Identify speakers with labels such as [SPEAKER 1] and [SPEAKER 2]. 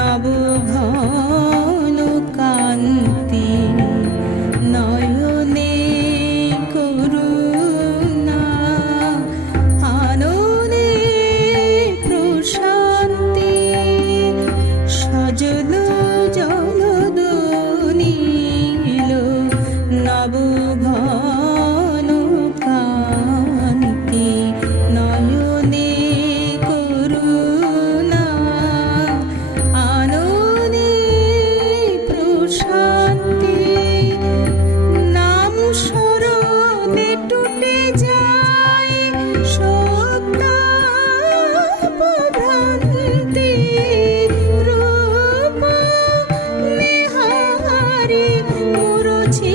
[SPEAKER 1] নবঘন কান্তি নয়নে করুণা আননে প্রশান্তি পুরুছি